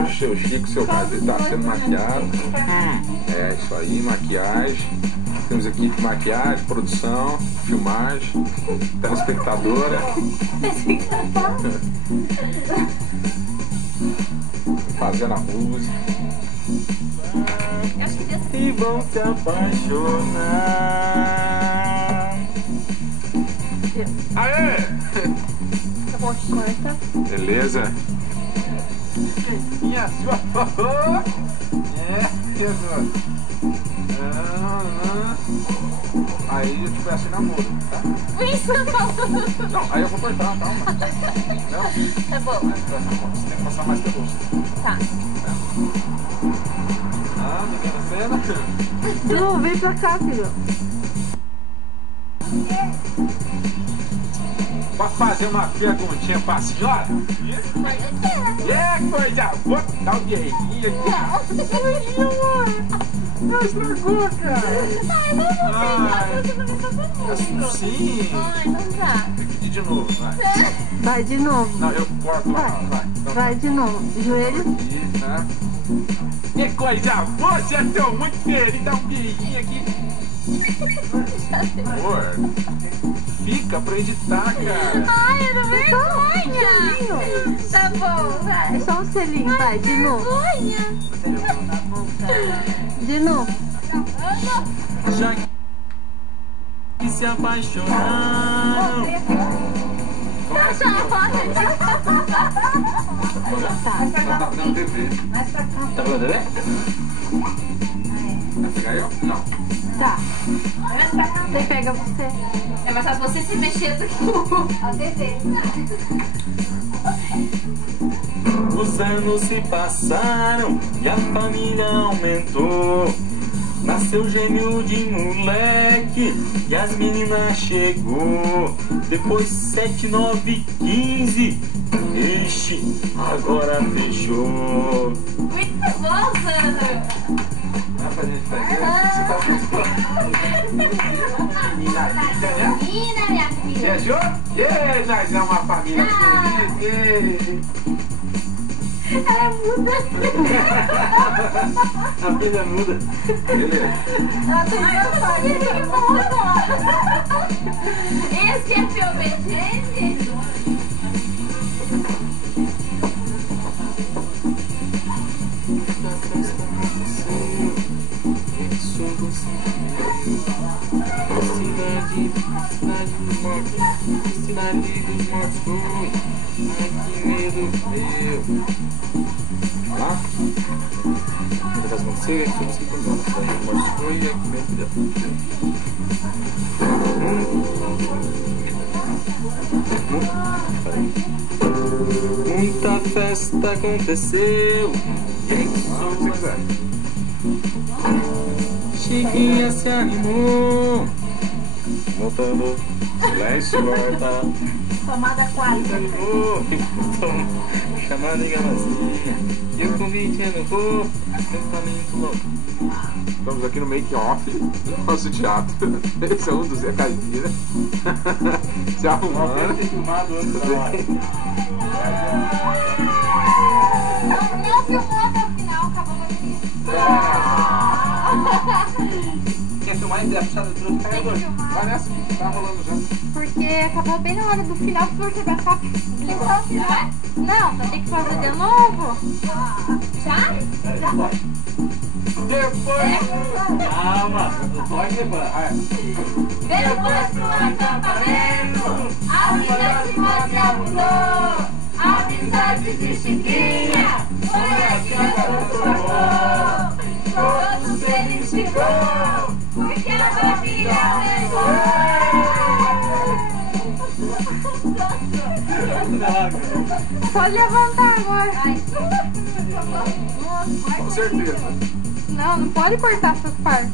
o seu Chico, seu Casimiro está sendo maquiado. É isso aí, maquiagem. Temos equipe de maquiagem, produção, filmagem, telespectadora. Fazendo a música. E vão se apaixonar. Aê! Tá bom, corta. Beleza? E a sua favor? É, Jesus. Aí eu te peço namoro, tá? Isso, Não, aí eu vou cortar, calma. Não? tá bom. Você tem que passar mais pelo rosto. Tá. Pequena cena. Não, vem pra cá, filho. Posso fazer uma perguntinha pra senhora? É, coisa boa. Dá um dinheirinho aqui. Não estragou, cara. Sim. Ai, não dá. Tem que pedir de novo, vai. Vai de novo. Não, eu corto lá, vai. Então, Vai de novo. Joelho. aqui, né? Que coisa boa, você é tão muito feliz. Dá um beijinho aqui. Amor, fica pra editar, cara. Ai, eu tô vergonha. Tá bom, vai. Só um selinho, vai, de novo. Vergonha. De novo. Já que se apaixonaram. Tá na TV. Tá vendo, né? Vai pegar eu? Não. Tá. Você pega você. É mais fácil você se mexer do que a TV. Os anos se passaram e a família aumentou. Nasceu gêmeo de moleque e as meninas chegou. Depois 7, 9, 15. Ixi, agora fechou. Muito bom, Sandro. Dá pra gente fazer? Você tá menina linda, né? Menina, minha filha. Você achou? Nós é uma família bonita. Ela muda. A filha muda. Beleza. Ela tem uma família que muda. Esse é seu obediente? Cidade dos mortos. Ai, que medo meu. Olha lá. Ele faz uma cega que você tem que mostrou e ai, que medo meu. Muita festa aconteceu. Vamos, se quiser. Chiquinha se animou. Voltando. Silêncio, Volta. Tomada 4. Se animou. Chamada em gravacinha. E o convite é no voo. Pensamento louco. Estamos aqui no make-off do nosso teatro. Esse é um do Zé Caipira. Se arrumando. filmado antes da hora. Não filmou até o final, acabou a menina. Quer filmar e der a puxada do outro carregador? Vai nessa, tá rolando já. Porque acabou bem na hora do final, porque vai ficar. Não, vai ter que fazer de novo. Já? Depois. Calma, não pode levar. Depois do acampamento, a vida de você mudou. A amizade de Chiquinha foi a que a transformou. Todos eles ficou, porque a família levou. Pode levantar agora. Com certeza. Não, não pode cortar essas partes.